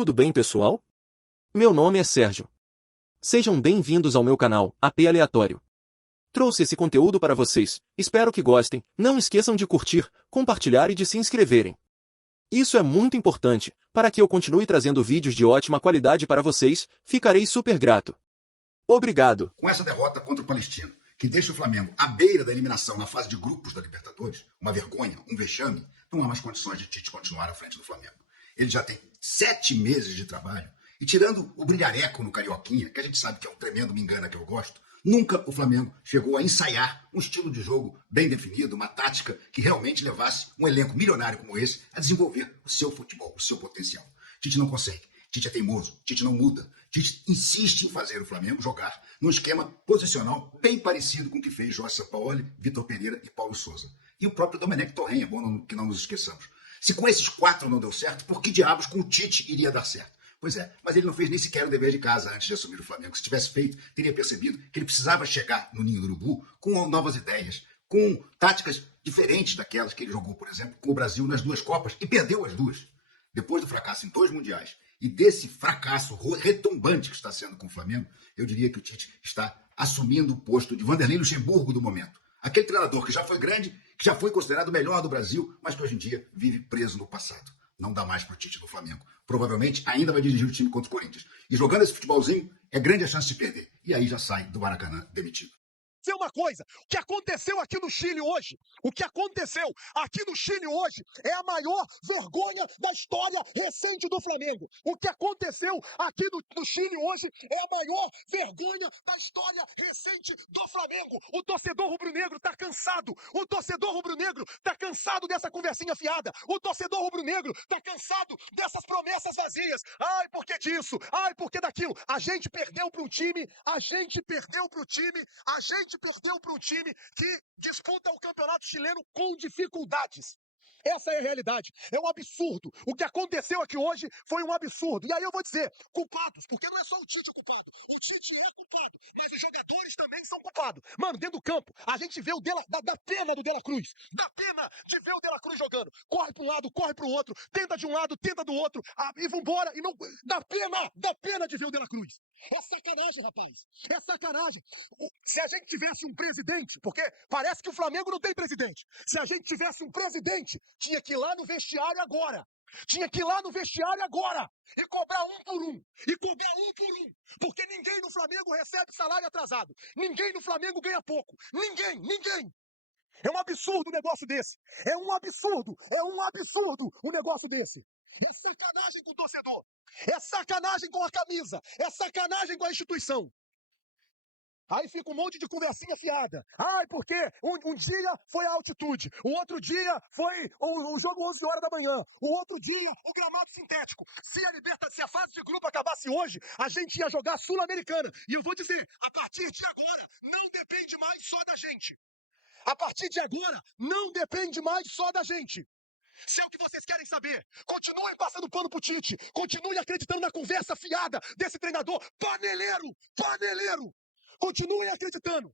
Tudo bem, pessoal? Meu nome é Sérgio. Sejam bem-vindos ao meu canal, AP Aleatório. Trouxe esse conteúdo para vocês, espero que gostem, não esqueçam de curtir, compartilhar e de se inscreverem. Isso é muito importante, para que eu continue trazendo vídeos de ótima qualidade para vocês, ficarei super grato. Obrigado. Com essa derrota contra o Palestino, que deixa o Flamengo à beira da eliminação na fase de grupos da Libertadores, uma vergonha, um vexame, não há mais condições de Tite continuar à frente do Flamengo. Ele já tem 7 meses de trabalho, e tirando o brilhareco no Carioquinha, que a gente sabe que é um tremendo me engana que eu gosto, nunca o Flamengo chegou a ensaiar um estilo de jogo bem definido, uma tática que realmente levasse um elenco milionário como esse a desenvolver o seu futebol, o seu potencial. Tite não consegue. Tite é teimoso, Tite não muda. Tite insiste em fazer o Flamengo jogar num esquema posicional bem parecido com o que fez Jorge Sampaoli, Vitor Pereira e Paulo Souza. E o próprio Domenech Torren, é bom que não nos esqueçamos. Se com esses 4 não deu certo, por que diabos com o Tite iria dar certo? Pois é, mas ele não fez nem sequer o dever de casa antes de assumir o Flamengo. Se tivesse feito, teria percebido que ele precisava chegar no Ninho do Urubu com novas ideias, com táticas diferentes daquelas que ele jogou, por exemplo, com o Brasil nas 2 Copas e perdeu as 2. Depois do fracasso em 2 mundiais e desse fracasso retumbante que está sendo com o Flamengo, eu diria que o Tite está assumindo o posto de Vanderlei Luxemburgo do momento. Aquele treinador que já foi grande, que já foi considerado o melhor do Brasil, mas que hoje em dia vive preso no passado. Não dá mais para o Tite no Flamengo. Provavelmente ainda vai dirigir o time contra o Corinthians. E jogando esse futebolzinho, é grande a chance de perder. E aí já sai do Maracanã demitido. Dizer uma coisa, o que aconteceu aqui no Chile hoje, é a maior vergonha da história recente do Flamengo. O que aconteceu aqui no Chile hoje é a maior vergonha da história recente do Flamengo. O torcedor rubro-negro está cansado. O torcedor rubro-negro está cansado dessa conversinha fiada. O torcedor rubro-negro está cansado dessas promessas vazias. Ai, por que disso? Ai, por que daquilo? A gente perdeu para um time que disputa o campeonato chileno com dificuldades. Essa é a realidade. É um absurdo. O que aconteceu aqui hoje foi um absurdo. E aí eu vou dizer, culpados, porque não é só o Tite culpado. O Tite é culpado, mas os jogadores também são culpados. Mano, dentro do campo, a gente vê da pena do De La Cruz. Dá pena de ver o De La Cruz jogando. Corre para um lado, corre para o outro. Tenta de um lado, tenta do outro. E vambora. E não... Dá pena de ver o De La Cruz. É sacanagem, rapaz. É sacanagem. Se a gente tivesse um presidente, porque parece que o Flamengo não tem presidente. Se a gente tivesse um presidente, tinha que ir lá no vestiário agora. E cobrar um por um. Porque ninguém no Flamengo recebe salário atrasado. Ninguém no Flamengo ganha pouco. Ninguém. É um absurdo um negócio desse. É um absurdo um negócio desse. É sacanagem com o torcedor. É sacanagem com a camisa. É sacanagem com a instituição. Aí fica um monte de conversinha fiada. Ai, porque um dia foi a altitude, o outro dia foi o jogo 11 horas da manhã, o outro dia o gramado sintético. Se a fase de grupo acabasse hoje, a gente ia jogar Sul-Americana. E eu vou dizer, a partir de agora, não depende mais só da gente. Se é o que vocês querem saber, continuem passando pano pro Tite, continuem acreditando na conversa fiada desse treinador paneleiro. Continuem acreditando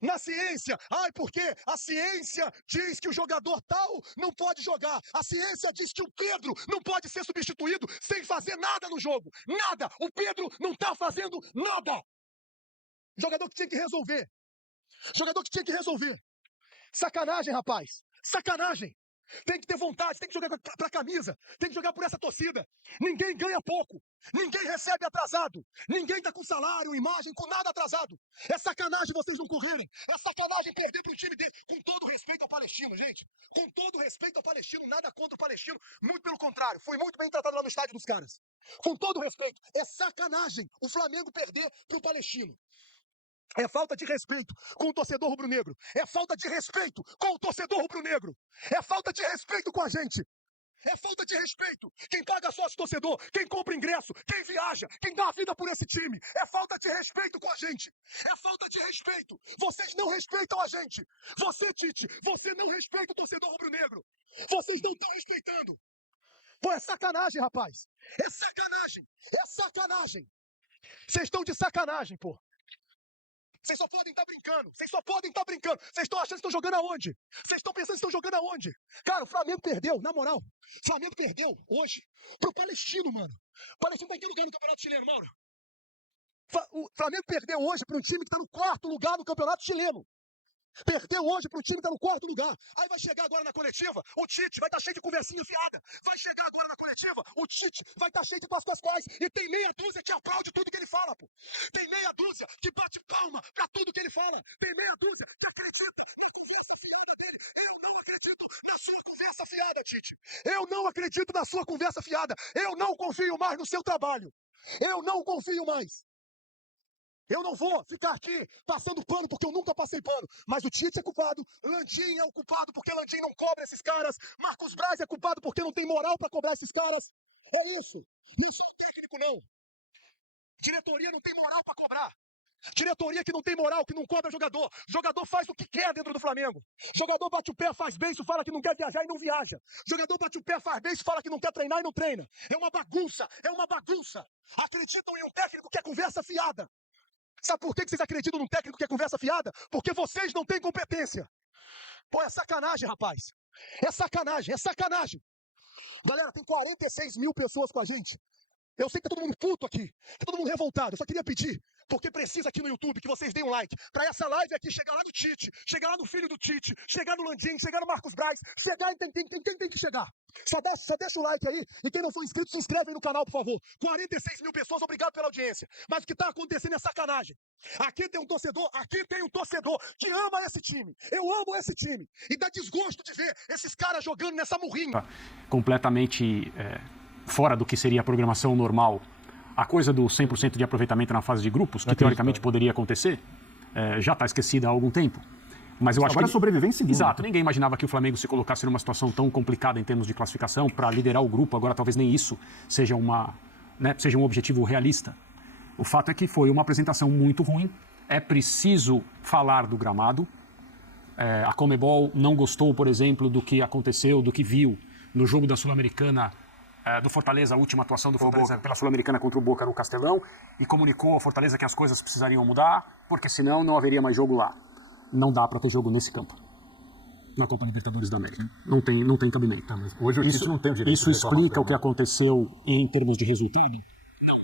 na ciência. Ai, porque a ciência diz que o jogador tal não pode jogar. A ciência diz que o Pedro não pode ser substituído sem fazer nada no jogo. Nada. O Pedro não tá fazendo nada. Jogador que tinha que resolver. Sacanagem, rapaz. Sacanagem. Tem que ter vontade, tem que jogar pra camisa, tem que jogar por essa torcida. Ninguém ganha pouco, ninguém recebe atrasado, ninguém tá com salário, imagem, com nada atrasado. É sacanagem vocês não correrem, é sacanagem perder pro time dele. Com todo respeito ao palestino, gente, com todo respeito ao palestino, nada contra o palestino, muito pelo contrário, fui muito bem tratado lá no estádio dos caras. Com todo respeito, é sacanagem o Flamengo perder pro palestino. É falta de respeito com o torcedor rubro-negro. É falta de respeito com o torcedor rubro-negro. É falta de respeito com a gente. É falta de respeito. Quem paga sócio torcedor, quem compra ingresso, quem viaja, quem dá a vida por esse time. É falta de respeito com a gente. É falta de respeito. Vocês não respeitam a gente. Você, Tite, você não respeita o torcedor rubro-negro. Vocês não estão respeitando. Pô, é sacanagem, rapaz. É sacanagem. Vocês estão de sacanagem, pô. Vocês só podem estar brincando. Vocês só podem estar brincando. Vocês estão achando que estão jogando aonde? Vocês estão pensando que estão jogando aonde? Cara, o Flamengo perdeu, na moral. O Flamengo perdeu hoje pro Palestino, mano. O Palestino tá em que lugar no Campeonato Chileno, Mauro? O Flamengo perdeu hoje para um time que está no 4º lugar no Campeonato Chileno. Perdeu hoje para um time que está no 4º lugar. Aí vai chegar agora na coletiva, o Tite vai estar cheio de conversinha fiada. Vai chegar agora na coletiva, o Tite vai estar cheio de pascoais. E tem meia dúzia que aplaude tudo que ele fala, pô. Tem meia dúzia que bate palma para tudo que ele fala. Tem meia dúzia que acredita na conversa fiada dele. Eu não acredito na sua conversa fiada, Tite. Eu não acredito na sua conversa fiada. Eu não confio mais no seu trabalho. Eu não confio mais. Eu não vou ficar aqui passando pano porque eu nunca passei pano. Mas o Tite é culpado, Landim é o culpado porque Landim não cobra esses caras. Marcos Braz é culpado porque não tem moral pra cobrar esses caras. É isso. Isso é técnico não. Diretoria não tem moral pra cobrar. Diretoria que não tem moral, que não cobra jogador. Jogador faz o que quer dentro do Flamengo. Jogador bate o pé, faz beijo, fala que não quer viajar e não viaja. Jogador bate o pé, faz beijo, fala que não quer treinar e não treina. É uma bagunça, é uma bagunça. Acreditam em um técnico que é conversa fiada. Sabe por que vocês acreditam num técnico que é conversa fiada? Porque vocês não têm competência. Pô, é sacanagem, rapaz. É sacanagem, é sacanagem. Galera, tem 46 mil pessoas com a gente. Eu sei que tá todo mundo puto aqui, tá todo mundo revoltado. Eu só queria pedir, porque precisa aqui no YouTube que vocês deem um like. Pra essa live aqui chegar lá no Tite, chegar lá no filho do Tite, chegar no Landim, chegar no Marcos Braz, chegar em quem tem que chegar. Só deixa o like aí. E quem não for inscrito, se inscreve aí no canal, por favor. 46 mil pessoas, obrigado pela audiência. Mas o que tá acontecendo é sacanagem. Aqui tem um torcedor que ama esse time. Eu amo esse time. E dá desgosto de ver esses caras jogando nessa murrinha. Completamente fora do que seria a programação normal. A coisa do 100% de aproveitamento na fase de grupos, que teoricamente poderia acontecer, já está esquecida há algum tempo. Mas eu acho agora que sobrevivência em segundo. Exato, ninguém imaginava que o Flamengo se colocasse numa situação tão complicada em termos de classificação para liderar o grupo. Agora talvez nem isso seja seja um objetivo realista. O fato é que foi uma apresentação muito ruim. É preciso falar do gramado. A Conmebol não gostou, por exemplo, do que aconteceu, do que viu no jogo da Sul-Americana do Fortaleza, a última atuação do Fortaleza pela Sul-Americana contra o Boca no Castelão, e comunicou ao Fortaleza que as coisas precisariam mudar, porque senão não haveria mais jogo lá. Não dá para ter jogo nesse campo, na Copa Libertadores da América. Não tem cabimento. Tá, mas hoje o Tite não tem o direito. Isso explica o que aconteceu em termos de resultado? Não.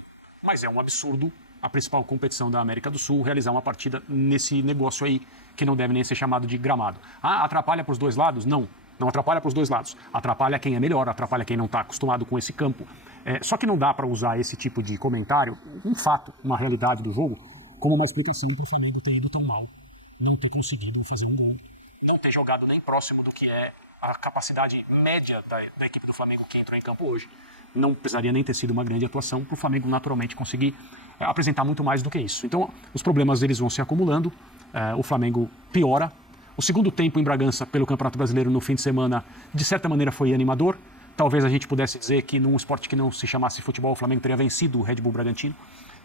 Mas é um absurdo a principal competição da América do Sul realizar uma partida nesse negócio aí, que não deve nem ser chamado de gramado. Atrapalha para os dois lados? Não. Não atrapalha para os dois lados. Atrapalha quem é melhor, atrapalha quem não está acostumado com esse campo. Só que não dá para usar esse tipo de comentário, um fato, uma realidade do jogo, como uma explicação para o Flamengo ter ido tão mal, não ter conseguido fazer um gol, não ter jogado nem próximo do que é a capacidade média da equipe do Flamengo que entrou em campo hoje. Não precisaria nem ter sido uma grande atuação para o Flamengo naturalmente conseguir apresentar muito mais do que isso. Então, os problemas deles vão se acumulando, o Flamengo piora. O segundo tempo em Bragança, pelo Campeonato Brasileiro, no fim de semana, de certa maneira foi animador. Talvez a gente pudesse dizer que num esporte que não se chamasse futebol, o Flamengo teria vencido o Red Bull Bragantino,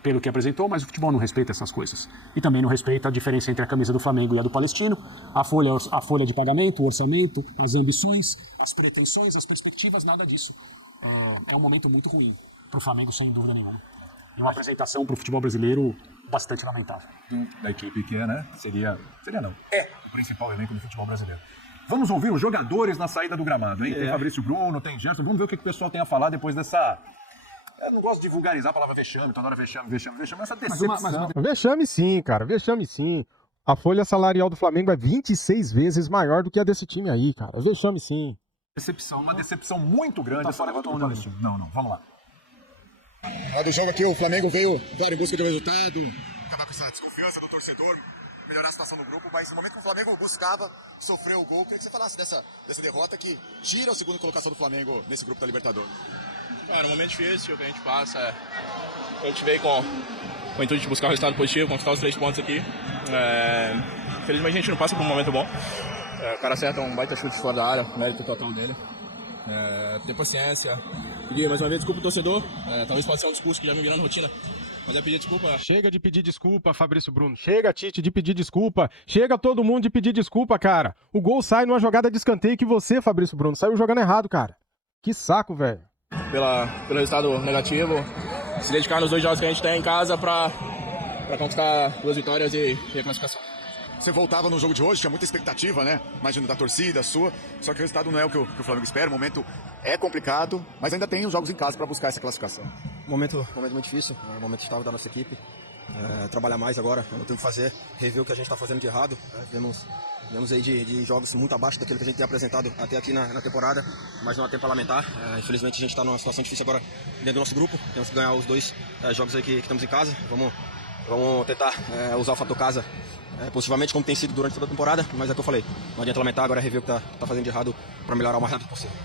pelo que apresentou, mas o futebol não respeita essas coisas. E também não respeita a diferença entre a camisa do Flamengo e a do Palestino, a folha de pagamento, o orçamento, as ambições, as pretensões, as perspectivas, nada disso. É um momento muito ruim para o Flamengo, sem dúvida nenhuma. E uma apresentação para o futebol brasileiro bastante lamentável. Da equipe que seria não. O principal elenco do futebol brasileiro. Vamos ouvir os jogadores na saída do gramado, hein? Tem Fabrício Bruno, tem Gerson. Vamos ver o que o pessoal tem a falar depois dessa... Eu não gosto de vulgarizar a palavra vexame, toda hora vexame, essa decepção. Vexame sim, cara, vexame sim. A folha salarial do Flamengo é 26 vezes maior do que a desse time aí, cara. Vexame sim. Uma decepção muito grande essa derrota do Palestino. Não, vamos lá. Na hora do jogo aqui, o Flamengo veio, claro, em busca de um resultado, acabar com essa desconfiança do torcedor, melhorar a situação do grupo, mas no momento que o Flamengo buscava, sofreu o gol. Queria que você falasse dessa derrota que tira a segunda colocação do Flamengo nesse grupo da Libertadores. Cara, um momento difícil que a gente passa, a gente veio com o intuito de buscar um resultado positivo, conquistar os 3 pontos aqui. Infelizmente a gente não passa por um momento bom. O cara acerta um baita chute fora da área, mérito total dele. Ter paciência. Pedir mais uma vez desculpa ao torcedor, talvez possa ser um discurso que já me virando rotina, mas pedir desculpa. Chega de pedir desculpa, Fabrício Bruno. Chega, Tite, de pedir desculpa. Chega todo mundo de pedir desculpa, cara. O gol sai numa jogada de escanteio que você, Fabrício Bruno, saiu jogando errado, cara. Que saco, velho. Pelo resultado negativo, se dedicar nos 2 jogos que a gente tem em casa pra conquistar 2 vitórias e a classificação. Você voltava no jogo de hoje, tinha muita expectativa, né? Imagino da torcida, sua. Só que o resultado não é o que o Flamengo espera. O momento é complicado, mas ainda tem os jogos em casa para buscar essa classificação. Momento muito difícil, momento estável da nossa equipe. Trabalhar mais agora, eu não tenho que fazer, rever o que a gente está fazendo de errado. Vemos aí de jogos muito abaixo daquilo que a gente tem apresentado até aqui na temporada, mas não há tempo a lamentar. Infelizmente a gente está numa situação difícil agora dentro do nosso grupo. Temos que ganhar os 2 jogos aí que estamos em casa. Vamos tentar usar o fator casa positivamente, como tem sido durante toda a temporada, mas é o que eu falei, não adianta lamentar, agora é rever o que tá fazendo de errado para melhorar o mais rápido possível.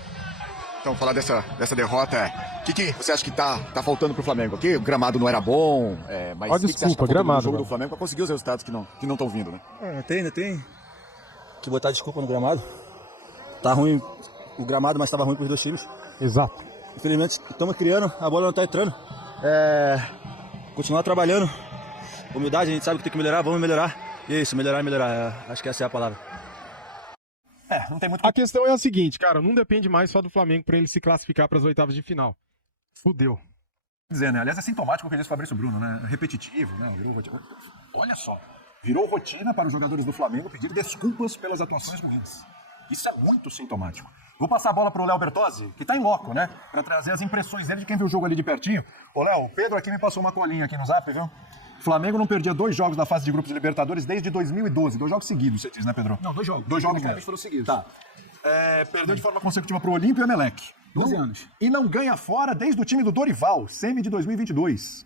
Então, falar dessa derrota, o que você acha que tá faltando pro Flamengo aqui? O gramado não era bom, mas Ó, o que você acha desculpa, que tá faltando gramado, no jogo mano. do Flamengo para conseguir os resultados que não estão vindo, né? Tem que botar desculpa no gramado. Tá ruim o gramado, mas estava ruim para os 2 times. Exato. Infelizmente estamos criando, a bola não tá entrando. Continuar trabalhando. Humildade, a gente sabe que tem que melhorar, vamos melhorar. E é isso, melhorar. Acho que essa é a palavra. Não tem muito. A questão é a seguinte, cara, não depende mais só do Flamengo pra ele se classificar para as oitavas de final. Fudeu. Dizer, né? Aliás, é sintomático o que diz o Fabrício Bruno, né? Repetitivo, né? Virou rotina. Olha só, virou rotina para os jogadores do Flamengo pedir desculpas pelas atuações ruins. Isso é muito sintomático. Vou passar a bola pro Léo Bertozzi, que tá em loco, né? Pra trazer as impressões dele de quem viu o jogo ali de pertinho. Ô, Léo, o Pedro aqui me passou uma colinha aqui no Zap, viu? O Flamengo não perdia 2 jogos da fase de grupos de Libertadores desde 2012. 2 jogos seguidos, você diz, né, Pedro? Não, 2 jogos. 2 jogos mesmo foram seguidos. Tá. Perdeu de forma consecutiva pro Olímpio e Emelec. 12 anos. E não ganha fora desde o time do Dorival, semi de 2022.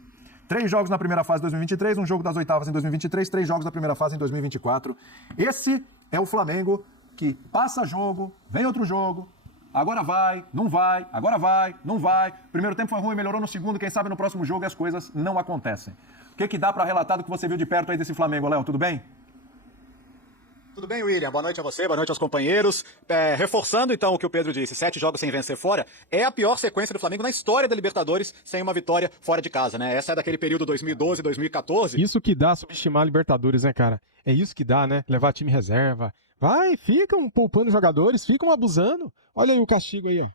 3 jogos na primeira fase em 2023, um jogo das oitavas em 2023, 3 jogos da primeira fase em 2024. Esse é o Flamengo que passa jogo, vem outro jogo, agora vai, não vai, agora vai, não vai. Primeiro tempo foi ruim, melhorou no segundo, quem sabe no próximo jogo as coisas não acontecem. O que dá para relatar do que você viu de perto aí desse Flamengo, Léo? Tudo bem? Tudo bem, William? Boa noite a você, boa noite aos companheiros. Reforçando então o que o Pedro disse, 7 jogos sem vencer fora, é a pior sequência do Flamengo na história da Libertadores sem uma vitória fora de casa, né? Essa é daquele período 2012, 2014. Isso que dá subestimar a Libertadores, né, cara? É isso que dá, né? Levar time reserva. Ficam poupando jogadores, ficam abusando. Olha aí o castigo aí, ó.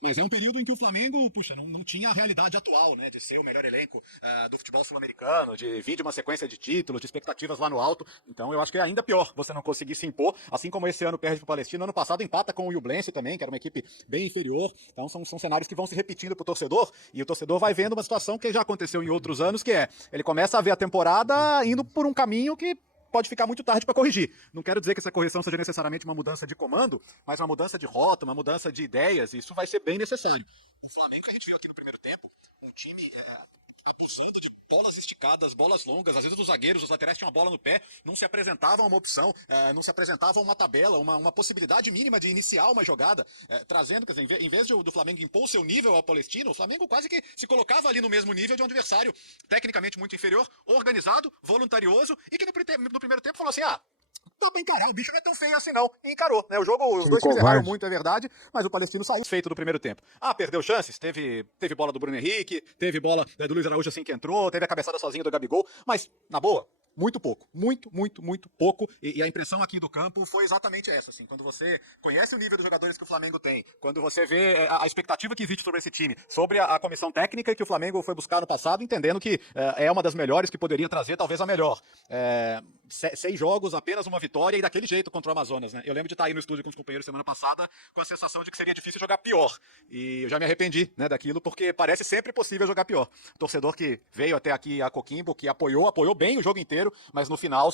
Mas é um período em que o Flamengo, não tinha a realidade atual, né? De ser o melhor elenco do futebol sul-americano, de vir de uma sequência de títulos, de expectativas lá no alto. Então eu acho que é ainda pior você não conseguir se impor, assim como esse ano perde pro Palestino. Ano passado empata com o Iublense também, que era uma equipe bem inferior. Então são cenários que vão se repetindo pro torcedor, e o torcedor vai vendo uma situação que já aconteceu em outros anos, que é, ele começa a ver a temporada indo por um caminho que pode ficar muito tarde para corrigir. Não quero dizer que essa correção seja necessariamente uma mudança de comando, mas uma mudança de rota, uma mudança de ideias, e isso vai ser bem necessário. O Flamengo que a gente viu aqui no primeiro tempo, um time abusando de bolas esticadas, bolas longas, às vezes os zagueiros, os laterais tinham a bola no pé, não se apresentava uma opção, não se apresentava uma tabela, uma possibilidade mínima de iniciar uma jogada, trazendo, quer dizer, em vez do Flamengo impor seu nível ao Palestino, o Flamengo quase que se colocava ali no mesmo nível de um adversário tecnicamente muito inferior, organizado, voluntarioso, e que no primeiro tempo falou assim, dá pra encarar, o bicho não é tão feio assim não. E encarou, né? O jogo, os dois times erraram muito, é verdade, mas o Palestino saiu feito do primeiro tempo. Perdeu chances, teve bola do Bruno Henrique, teve bola do Luiz Araújo assim que entrou, teve a cabeçada sozinha do Gabigol, mas, na boa, muito pouco. Muito pouco. E a impressão aqui do campo foi exatamente essa, assim. Quando você conhece o nível dos jogadores que o Flamengo tem, quando você vê a expectativa que existe sobre esse time, sobre a comissão técnica que o Flamengo foi buscar no passado, entendendo que é uma das melhores, que poderia trazer talvez a melhor. 6 jogos, apenas uma vitória, e daquele jeito contra o Amazonas, né? Eu lembro de estar aí no estúdio com os companheiros semana passada com a sensação de que seria difícil jogar pior. E eu já me arrependi, né, daquilo, porque parece sempre possível jogar pior. Torcedor que veio até aqui a Coquimbo, que apoiou bem o jogo inteiro, mas no final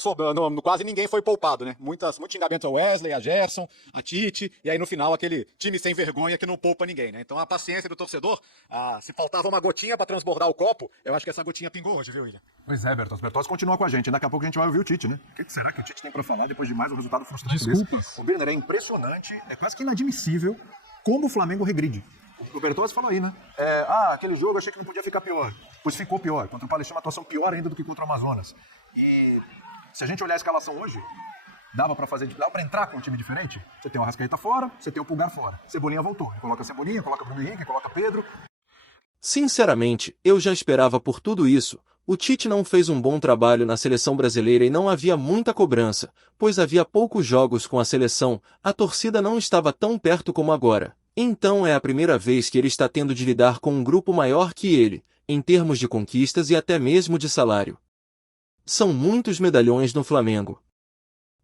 quase ninguém foi poupado, né? Muitos xingamentos ao Wesley, a Gerson, a Tite, e aí no final aquele time sem vergonha que não poupa ninguém, né? Então a paciência do torcedor, se faltava uma gotinha para transbordar o copo, eu acho que essa gotinha pingou hoje, viu, William? Pois é, Bertozzi continua com a gente. Daqui a pouco a gente vai ouvir o Tite, né? O que será que o Tite tem pra falar depois de mais um resultado frustrante desse? O Birner, é impressionante, é quase que inadmissível como o Flamengo regride. O Bertozzi falou aí, né? Aquele jogo eu achei que não podia ficar pior. Pois ficou pior. Contra o Palestino, uma atuação pior ainda do que contra o Amazonas. E se a gente olhar a escalação hoje, dava pra entrar com um time diferente? Você tem o Arrascaeta fora, você tem o Pulgar fora. Cebolinha voltou. Coloca Cebolinha, coloca Bruno Henrique, coloca Pedro. Sinceramente, eu já esperava por tudo isso. O Tite não fez um bom trabalho na seleção brasileira e não havia muita cobrança, pois havia poucos jogos com a seleção, a torcida não estava tão perto como agora. Então é a primeira vez que ele está tendo de lidar com um grupo maior que ele, em termos de conquistas e até mesmo de salário. São muitos medalhões no Flamengo.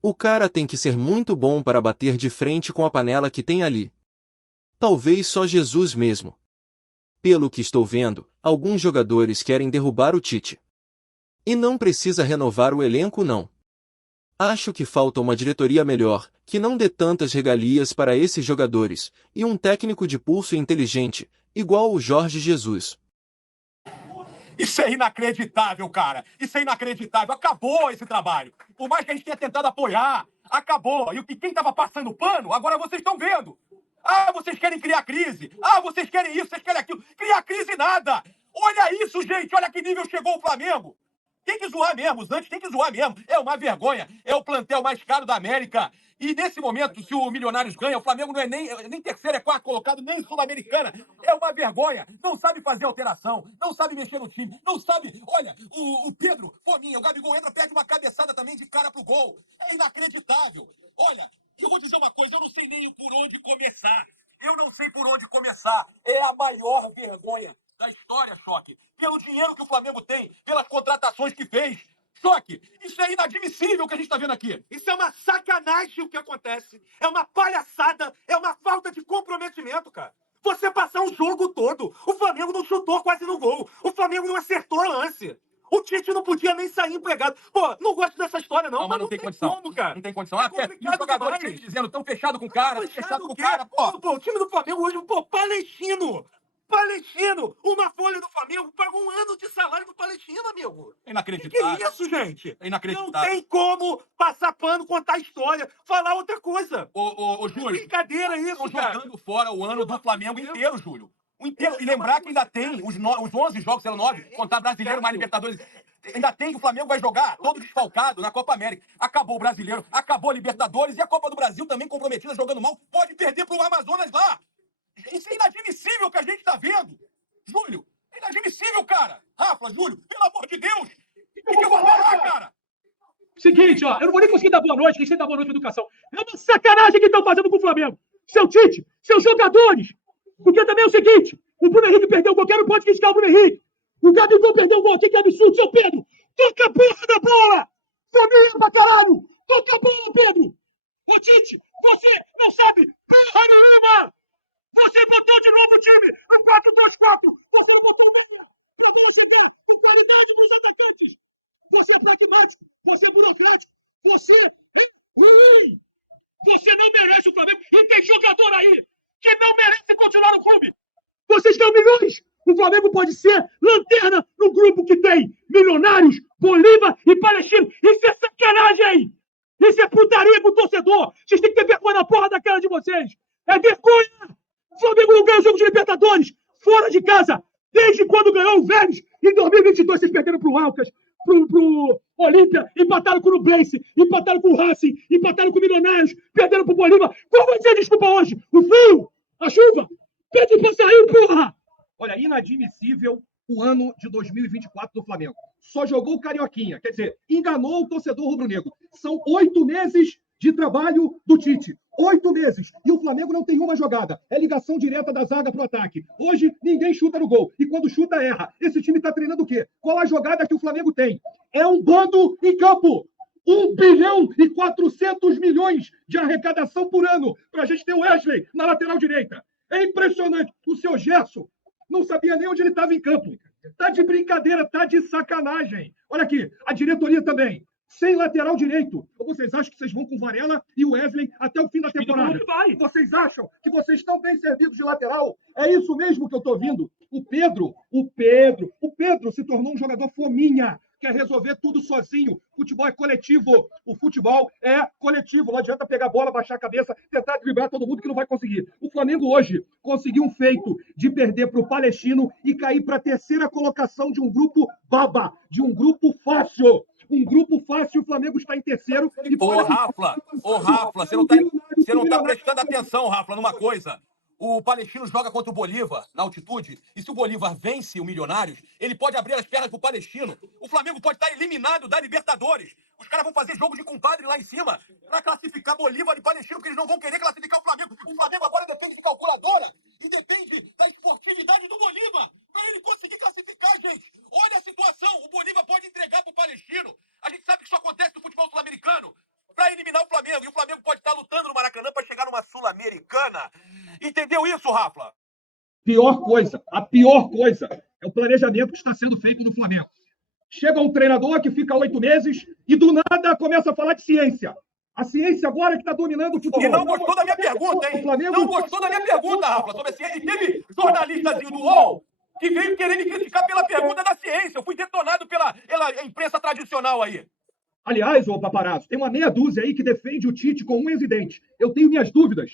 O cara tem que ser muito bom para bater de frente com a panela que tem ali. Talvez só Jesus mesmo. Pelo que estou vendo, alguns jogadores querem derrubar o Tite. E não precisa renovar o elenco não. Acho que falta uma diretoria melhor, que não dê tantas regalias para esses jogadores, e um técnico de pulso inteligente, igual o Jorge Jesus. Isso é inacreditável, cara. Isso é inacreditável. Acabou esse trabalho. Por mais que a gente tenha tentado apoiar, acabou. E quem estava passando pano, agora vocês estão vendo. Ah, vocês querem criar crise. Ah, vocês querem isso, vocês querem aquilo. Criar crise nada. Olha isso, gente. Olha que nível chegou o Flamengo. Tem que zoar mesmo, os antes tem que zoar mesmo. É uma vergonha. É o plantel mais caro da América. E nesse momento, se o Milionários ganha, o Flamengo não é nem terceiro, é quarto colocado, nem Sul-Americana. É uma vergonha. Não sabe fazer alteração, não sabe mexer no time, não sabe... Olha, o Pedro, fominha, o Gabigol entra, perde uma cabeçada também de cara pro gol. É inacreditável. Olha, eu vou dizer uma coisa, eu não sei nem por onde começar. Eu não sei por onde começar. É a maior vergonha da história, Choque. Pelo dinheiro que o Flamengo tem, pelas contratações que fez. Choque, isso é inadmissível o que a gente está vendo aqui. Isso é uma sacanagem o que acontece. É uma palhaçada, é uma falta de comprometimento, cara. Você passar o jogo todo, o Flamengo não chutou quase no gol. O Flamengo não acertou o lance. O Tite não podia nem sair empregado. Pô, não gosto dessa história, não. Mas não tem condição. Como, cara? Não tem condição. E os jogadores que dizendo, tão fechado com o cara, fechado com o cara, pô. Pô, o time do Flamengo hoje, pô, Palestino. Palestino! Uma folha do Flamengo pagou 1 ano de salário do Palestino, amigo. É inacreditável. Que é isso, gente? É inacreditável. Não tem como passar pano, contar história, falar outra coisa. Ô, Júlio. É brincadeira isso, cara. Estão jogando fora o ano do Flamengo inteiro, Júlio. O inteiro. E lembrar que ainda tem os 11 jogos, serão 9, contar brasileiro, mais Libertadores. Ainda tem que o Flamengo vai jogar todo desfalcado na Copa América. Acabou o Brasileiro, acabou a Libertadores e a Copa do Brasil também comprometida, jogando mal. Pode perder pro Amazonas lá. Isso é inadmissível que a gente tá vendo. Júlio, é inadmissível, cara. Rafa, Júlio, pelo amor de Deus. O que eu vou falar, cara? Seguinte, ó, eu não vou nem conseguir dar boa noite, quem dar boa noite pra educação. É uma sacanagem que estão fazendo com o Flamengo. Seu Tite, seus jogadores. Porque também é o seguinte, o Bruno Henrique perdeu o gol, quero pode criticar o Bruno Henrique. O Gabigol perdeu o gol aqui, que absurdo, seu Pedro. Toca a porra da bola. Família pra caralho. Toca a bola, Pedro. Ô Tite, você não sabe porra nenhuma. Você botou de novo o time no 4-2-4. Você não botou o meia pra bola chegar com qualidade nos atacantes. Você é pragmático, você é burocrático, você é ruim. Você não merece o Flamengo. E tem jogador aí que não merece continuar no clube. Vocês têm milhões. O Flamengo pode ser lanterna no grupo que tem Milionários, Bolívar e Palestino. Isso é sacanagem. Isso é putaria com o torcedor. Vocês têm que ter vergonha na porra da cara de vocês. É vergonha. O Flamengo não ganha o jogo de Libertadores fora de casa. Desde quando ganhou o Vélez, em 2022 vocês perderam pro Alcas, pro Olímpia, empataram com o Nublense, empataram com o Racing, empataram com o Milionários, perderam pro Bolívar. Qual vai dizer desculpa hoje? O frio? A chuva? Pede pra sair, porra! Olha, inadmissível o ano de 2024 do Flamengo. Só jogou o Carioquinha, quer dizer, enganou o torcedor rubro-negro. São 8 meses de trabalho do Tite. 8 meses. E o Flamengo não tem uma jogada. É ligação direta da zaga pro ataque. Hoje, ninguém chuta no gol. E quando chuta, erra. Esse time tá treinando o quê? Qual a jogada que o Flamengo tem? É um bando em campo. 1,4 bilhão de arrecadação por ano pra gente ter o Wesley na lateral direita. É impressionante. O seu Gerson não sabia nem onde ele estava em campo. Tá de brincadeira, tá de sacanagem. Olha aqui, a diretoria também. Sem lateral direito. Ou vocês acham que vocês vão com Varela e o Wesley até o fim da temporada? Vocês acham que vocês estão bem servidos de lateral? É isso mesmo que eu tô vendo. O Pedro se tornou um jogador fominha. Quer resolver tudo sozinho. Futebol é coletivo. O futebol é coletivo. Não adianta pegar a bola, baixar a cabeça, tentar driblar todo mundo que não vai conseguir. O Flamengo hoje conseguiu um feito de perder para o Palestino e cair para a terceira colocação de um grupo baba, de um grupo fácil. Um grupo fácil, o Flamengo está em terceiro. Ô, Rafa, você não tá prestando atenção, Rafa, numa coisa. O Palestino joga contra o Bolívar na altitude, e se o Bolívar vence o Milionários, ele pode abrir as pernas pro Palestino. O Flamengo pode estar eliminado da Libertadores. Os caras vão fazer jogo de compadre lá em cima para classificar Bolívar e Palestino, porque eles não vão querer classificar o Flamengo. O Flamengo agora depende de calculadora e depende da esportividade do Bolívar para ele conseguir classificar, gente. Olha a situação, o Bolívar pode entregar pro Palestino. eliminar o Flamengo. E o Flamengo pode estar lutando no Maracanã para chegar numa Sul-Americana. Entendeu isso, Rafa? A pior coisa é o planejamento que está sendo feito no Flamengo. Chega um treinador que fica 8 meses e do nada começa a falar de ciência. A ciência agora é que está dominando o futebol. E não gostou da minha pergunta, hein? Não gostou da minha pergunta, Rafa, sobre a ciência. E teve jornalistazinho do UOL que veio querer me criticar pela pergunta da ciência. Eu fui detonado pela imprensa tradicional aí. Aliás, ô paparazzo, tem uma meia dúzia aí que defende o Tite com unhas e dentes. Eu tenho minhas dúvidas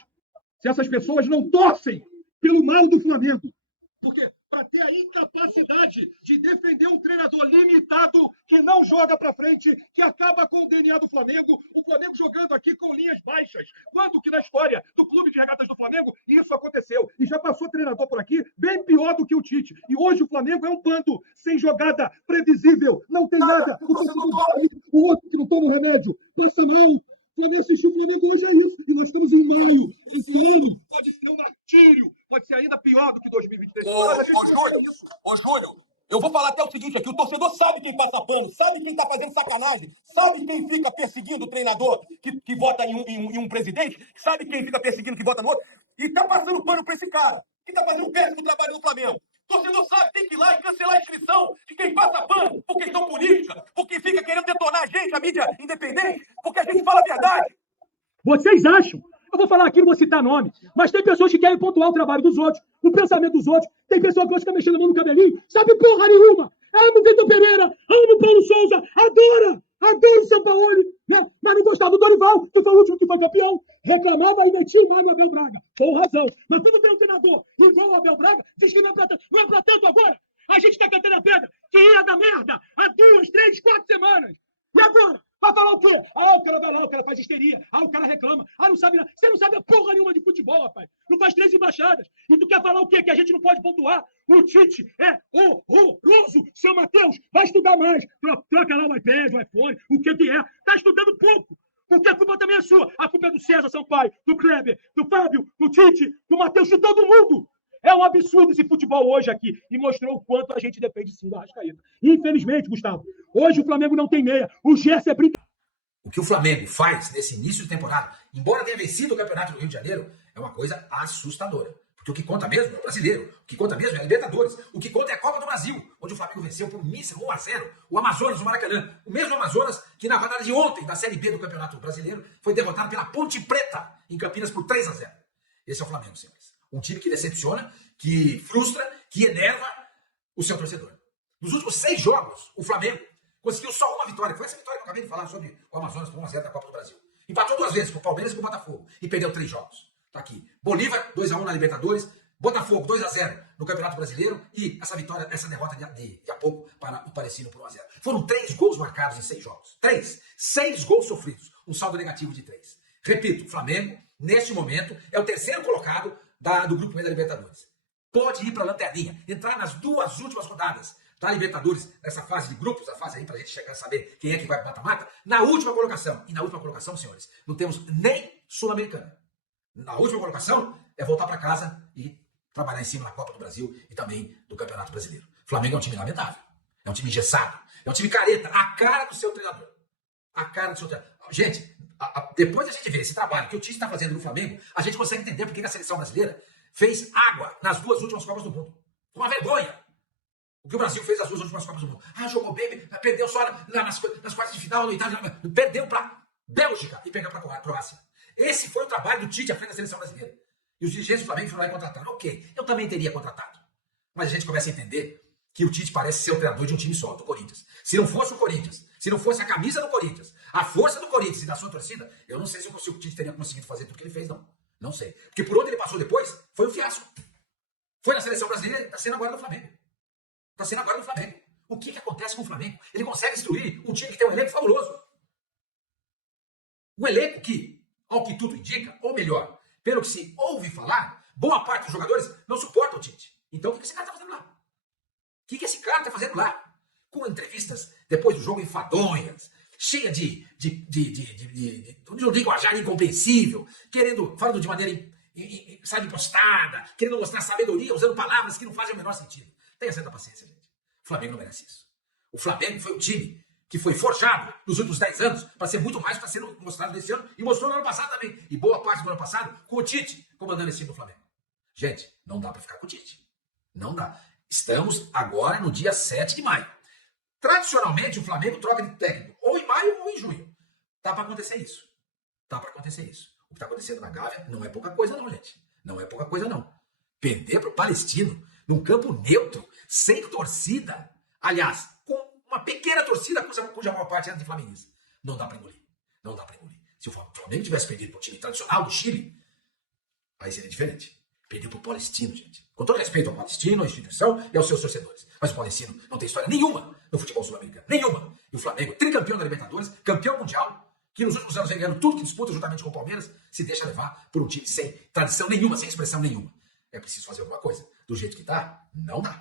se essas pessoas não torcem pelo mal do Flamengo. Porque para ter a incapacidade de defender um treinador limitado que não joga para frente, que acaba com o DNA do Flamengo, o Flamengo jogando aqui com linhas baixas. Quando que na história do Clube de Regatas do Flamengo isso aconteceu? E já passou treinador por aqui bem pior do que o Tite. E hoje o Flamengo é um bando sem jogada previsível, não tem nada. O outro que não toma o remédio passa mal. O Flamengo assistiu o Flamengo hoje é isso. E nós estamos em maio. Esse ano pode ser um martírio. Pode ser ainda pior do que 2023. Ô, Júlio, eu vou falar até o seguinte aqui. O torcedor sabe quem passa pano, sabe quem tá fazendo sacanagem, sabe quem fica perseguindo o treinador que vota em um presidente, sabe quem fica perseguindo que vota no outro, e tá passando pano pra esse cara, que tá fazendo um péssimo trabalho no Flamengo. O torcedor sabe, tem que ir lá e cancelar a inscrição de quem passa pano por questão política, porque fica querendo detonar a gente, a mídia independente, porque a gente fala a verdade. Vocês acham? Eu vou falar aqui, não vou citar nome, mas tem pessoas que querem pontuar o trabalho dos outros, o pensamento dos outros. Tem pessoa que gosta de ficar mexendo a mão no cabelinho, sabe porra nenhuma. Amo o Vitor Pereira, amo o Paulo Souza, adoro o São Paulo, né? Mas não gostava do Dorival, que foi o último que foi campeão. Reclamava e metia mais no Abel Braga. Com razão. Mas quando vem um treinador igual o Abel Braga, diz que não é pra tanto agora. A gente tá cantando a pedra que ia dar merda há 2, 3, 4 semanas. E agora? Vai falar o quê? Ah, o cara vai lá, o cara faz histeria. Ah, o cara reclama. Ah, não sabe nada. Você não sabe a porra nenhuma de futebol, rapaz. Não faz 3 embaixadas. E tu quer falar o quê? Que a gente não pode pontuar. O Tite é horroroso. Seu Matheus, vai estudar mais. Troca lá o iPad, o iPhone, o que é. Tá estudando pouco. Porque a culpa também é sua. A culpa é do César Sampaio, do Kleber, do Fábio, do Tite, do Matheus, de todo mundo. É um absurdo esse futebol hoje aqui. E mostrou o quanto a gente depende sim do Arrascaeta. Infelizmente, Gustavo, hoje o Flamengo não tem meia. O Gerson é brincadeira. O que o Flamengo faz nesse início de temporada, embora tenha vencido o Campeonato do Rio de Janeiro, é uma coisa assustadora. Porque o que conta mesmo é o brasileiro. O que conta mesmo é a Libertadores. O que conta é a Copa do Brasil, onde o Flamengo venceu por míssil 1-0 o Amazonas, o Maracanã. O mesmo Amazonas que na rodada de ontem, da Série B do Campeonato Brasileiro, foi derrotado pela Ponte Preta, em Campinas, por 3-0. Esse é o Flamengo, senhores. Um time que decepciona, que frustra, que enerva o seu torcedor. Nos últimos 6 jogos, o Flamengo conseguiu só uma vitória. Foi essa vitória que eu acabei de falar sobre o Amazonas por 1-0 da Copa do Brasil. Empatou 2 vezes com o Palmeiras e com o Botafogo. E perdeu 3 jogos. Tá aqui. Bolívar, 2-1 na Libertadores. Botafogo, 2-0 no Campeonato Brasileiro. E essa vitória, essa derrota de há pouco para o Parecino por 1-0. Foram 3 gols marcados em 6 jogos. 6 gols sofridos. Um saldo negativo de 3. Repito, o Flamengo, neste momento, é o 3º colocado do Grupo B da Libertadores. Pode ir para a lanterninha. Entrar nas 2 últimas rodadas da Libertadores, nessa fase de grupos, a fase aí pra gente chegar a saber quem é que vai para mata-mata, na última colocação. E na última colocação, senhores, não temos nem Sul-Americana. Na última colocação é voltar para casa e trabalhar em cima da Copa do Brasil e também do Campeonato Brasileiro. O Flamengo é um time lamentável. É um time engessado. É um time careta. A cara do seu treinador. A cara do seu treinador. Gente, depois da gente ver esse trabalho que o Tite está fazendo no Flamengo, a gente consegue entender por que a seleção brasileira fez água nas 2 últimas Copas do Mundo. Uma vergonha. O que o Brasil fez nas 2 últimas Copas do Mundo. Ah, jogou bem, perdeu só nas quartas de final, no Itália, perdeu para Bélgica e perdeu para a Croácia. Esse foi o trabalho do Tite à frente da seleção brasileira. E os dirigentes do Flamengo foram lá e contrataram. Ok, eu também teria contratado. Mas a gente começa a entender que o Tite parece ser o treinador de um time só, do Corinthians. Se não fosse o Corinthians, se não fosse a camisa do Corinthians, a força do Corinthians e da sua torcida, eu não sei se o Tite teria conseguido fazer tudo que ele fez, não. Não sei. Porque por onde ele passou depois, foi um fiasco. Foi na seleção brasileira e está sendo agora no Flamengo. Está sendo agora no Flamengo. O que acontece com o Flamengo? Ele consegue destruir um time que tem um elenco fabuloso. Um elenco que, ao que tudo indica, ou melhor, pelo que se ouve falar, boa parte dos jogadores não suportam o Tite. Então o que esse cara está fazendo lá? O que esse cara está fazendo lá? Com entrevistas depois do jogo enfadonhas, cheia de linguajar incompreensível, falando de maneira, sabe, impostada, querendo mostrar sabedoria, usando palavras que não fazem o menor sentido. Tenha certa paciência, gente. O Flamengo não merece isso. O Flamengo foi o time que foi forjado nos últimos 10 anos para ser muito mais, para ser mostrado nesse ano, e mostrou no ano passado também, e boa parte do ano passado, com o Tite comandando esse time do Flamengo. Gente, não dá para ficar com o Tite. Não dá. Estamos agora no dia 7 de maio. Tradicionalmente, o Flamengo troca de técnico ou em maio ou em junho. Tá para acontecer isso. Tá para acontecer isso. O que está acontecendo na Gávea não é pouca coisa não, gente. Não é pouca coisa não. Perder para o Palestino, num campo neutro, sem torcida, aliás, com uma pequena torcida cuja maior parte é anti-flamenguista. Não dá para engolir. Não dá para engolir. Se o Flamengo tivesse perdido para o time tradicional do Chile, aí seria diferente. Perdeu para o Palestino, gente. Com todo respeito ao Palestino, à instituição e aos seus torcedores. Mas o Palestino não tem história nenhuma no futebol sul-americano. Nenhuma. E o Flamengo, tricampeão da Libertadores, campeão mundial, que nos últimos anos vem ganhando tudo que disputa juntamente com o Palmeiras, se deixa levar por um time sem tradição nenhuma, sem expressão nenhuma. É preciso fazer alguma coisa. Do jeito que tá, não dá.